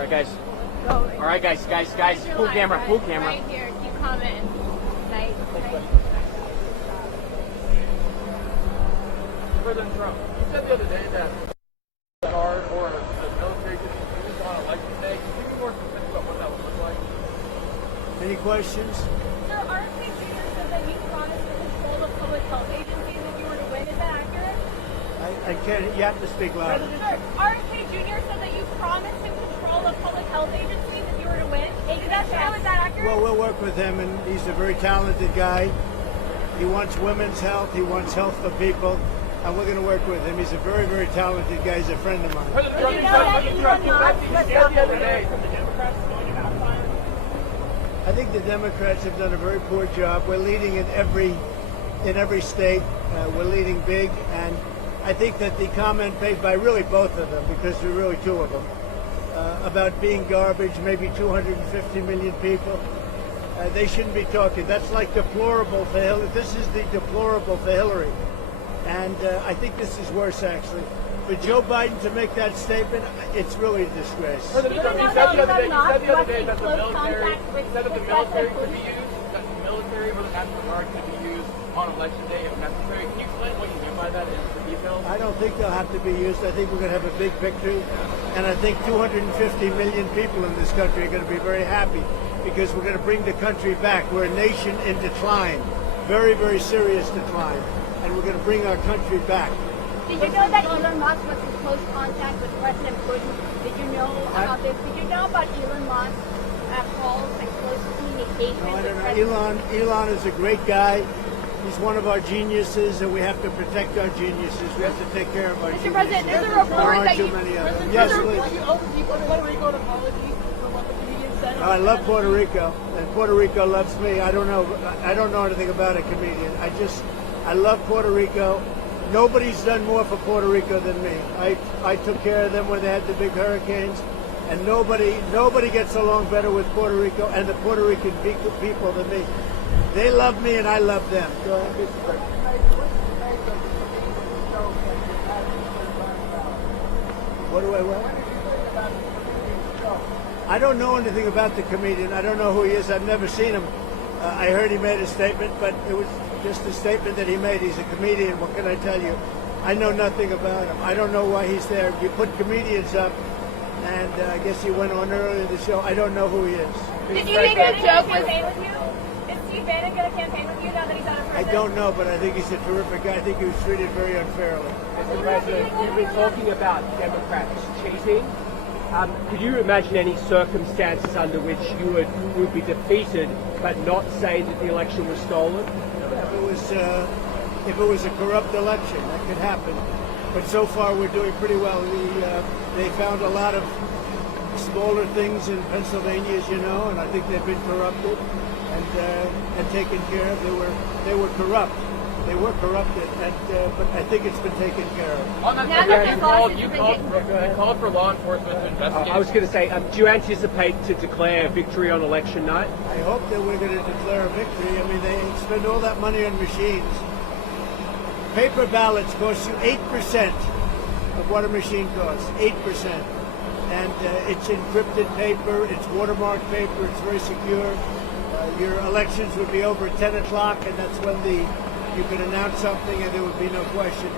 All right, guys. Go. All right, guys. Full camera. Right here. Keep commenting. Nice. President Trump, you said the other day that guard or the military could be used on election day. Can you be more specific about what that would look like? Any questions? Sir, RFK Jr. said that he promised to control the public health agencies if you were to win. Is that accurate? I can't. You have to speak louder. Sir, RFK Jr. said that you promised to control the public health agencies if you were to win. Is that true? Is that accurate? Well, we'll work with him, and he's a very talented guy. He wants women's health. He wants health for people. And we're going to work with him. He's a very, very talented guy. He's a friend of mine. President Trump, you said the other day from the Democrats going about fire. I think the Democrats have done a very poor job. We're leading in every state. We're leading big, and I think that the comment made by really both of them, because there are really two of them, about being garbage, maybe 250 million people, they shouldn't be talking. That's like deplorable for Hillary. This is the deplorable for Hillary. And I think this is worse, actually. For Joe Biden to make that statement, it's really a disgrace. President Trump, you said the other day that the military, that the military could be used, that the military or the National Guard could be used on election day if necessary. Can you explain what you mean by that in the details? I don't think they'll have to be used. I think we're going to have a big victory. And I think 250 million people in this country are going to be very happy because we're going to bring the country back. We're a nation in decline, very, very serious decline. And we're going to bring our country back. Did you know that Elon Musk was in close contact with President Putin? Did you know about this? Did you know about Elon Musk calls and close communication No, I with don't know. President Elon is a great guy. He's one of our geniuses, and we have to protect our geniuses. We have to take care of our Mr. geniuses. President, there's a There report aren't that too you... many of them. Yes, please. Will you open Puerto Rico an apology for what the comedian said? I love Puerto Rico, and Puerto Rico loves me. I don't know anything about a comedian. I love Puerto Rico. Nobody's done more for Puerto Rico than me. I took care of them when they had the big hurricanes, and nobody gets along better with Puerto Rico and the Puerto Rican people than me. They love me, and I love them. Go ahead. What do I want? I don't know anything about the comedian. I don't know who he is. I've never seen him. I heard he made a statement, but it was just a statement that he made. He's a comedian. What can I tell you? I know nothing about him. I don't know why he's there. You put comedians up, and I guess he went on earlier in the show. I don't know who he is. Did you make a joke with you? Is Steve Bannon going to campaign with you now that he's out of I prison? don't know, but I think he's a terrific guy. I think he was treated very unfairly. Mr. President, you've been talking about Democrats cheating. Could you imagine any circumstances under which you would be defeated but not say that the election was stolen? If it was a corrupt election, that could happen. But so far, we're doing pretty well. They found a lot of smaller things in Pennsylvania, as you know, and I think they've been corrupted and taken care of. They were corrupt. They were corrupted, but I think it's been taken care of. On that Now subject, that you called for law enforcement to investigate. I was going to say, do you anticipate to declare victory on election night? I hope that we're going to declare a victory. I mean, they spend all that money on machines. Paper ballots cost you 8% of what a machine costs, 8%. And it's encrypted paper, it's watermarked paper, it's very secure. Your elections would be over at 10 o'clock, and that's when you can announce something and there would be no question.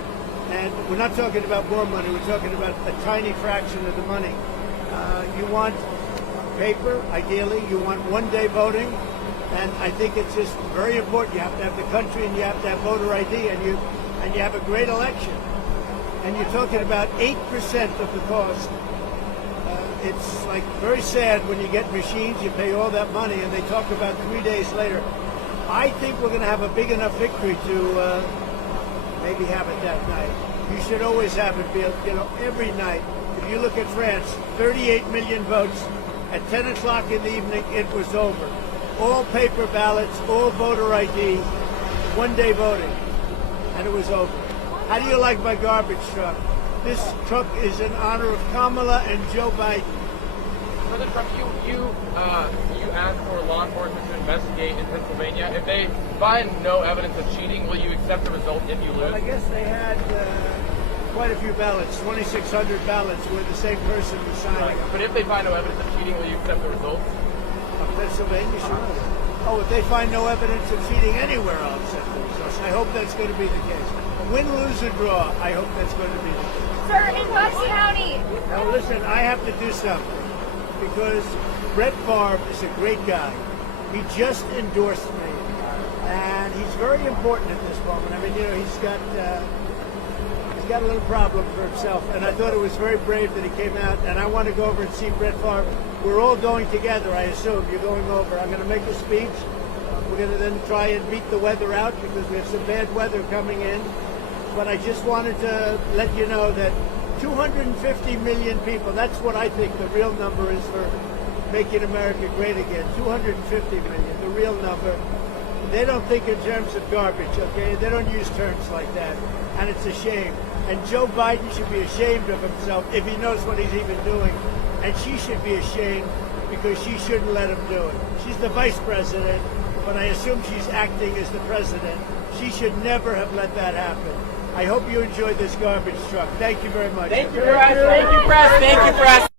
And we're not talking about more money, we're talking about a tiny fraction of the money. You want paper, ideally, you want one-day voting, and I think it's just very important. You have to have the country and you have to have voter ID, and you have a great election. And you're talking about 8% of the cost. It's like very sad when you get machines, you pay all that money, and they talk about 3 days later. I think we're going to have a big enough victory to maybe have it that night. You should always have it, every night. If you look at France, 38 million votes. At 10 o'clock in the evening, it was over. All paper ballots, all voter ID, one-day voting, and it was over. How do you like my garbage truck? This truck is in honor of Kamala and Joe Biden. President Trump, you asked for law enforcement to investigate in Pennsylvania. If they find no evidence of cheating, will you accept the result if you lose? Well, I guess they had quite a few ballots, 2,600 ballots, where the same person was signing. But if they find no evidence of cheating, will you accept the results? Of Pennsylvania, sure. Oh, if they find no evidence of cheating anywhere, I'll accept the results. I hope that's going to be the case. Win, lose, or draw, I hope that's going to be the case. Sir, in Bucks County. Now listen, I have to do something because Brett Favre is a great guy. He just endorsed me, and he's very important at this moment. I mean, you know, he's got a little problem for himself, and I thought it was very brave that he came out. And I want to go over and see Brett Favre. We're all going together, I assume. You're going over. I'm going to make a speech. We're going to then try and beat the weather out because we have some bad weather coming in. But I just wanted to let you know that 250 million people, that's what I think the real number is for making America great again. 250 million, the real number. They don't think in terms of garbage, okay? They don't use terms like that. And it's a shame. And Joe Biden should be ashamed of himself if he knows what he's even doing. And she should be ashamed because she shouldn't let him do it. She's the vice president, but I assume she's acting as the president. She should never have let that happen. I hope you enjoyed this garbage truck. Thank you very much. Thank you, press. Thank you, press. Thank you, press.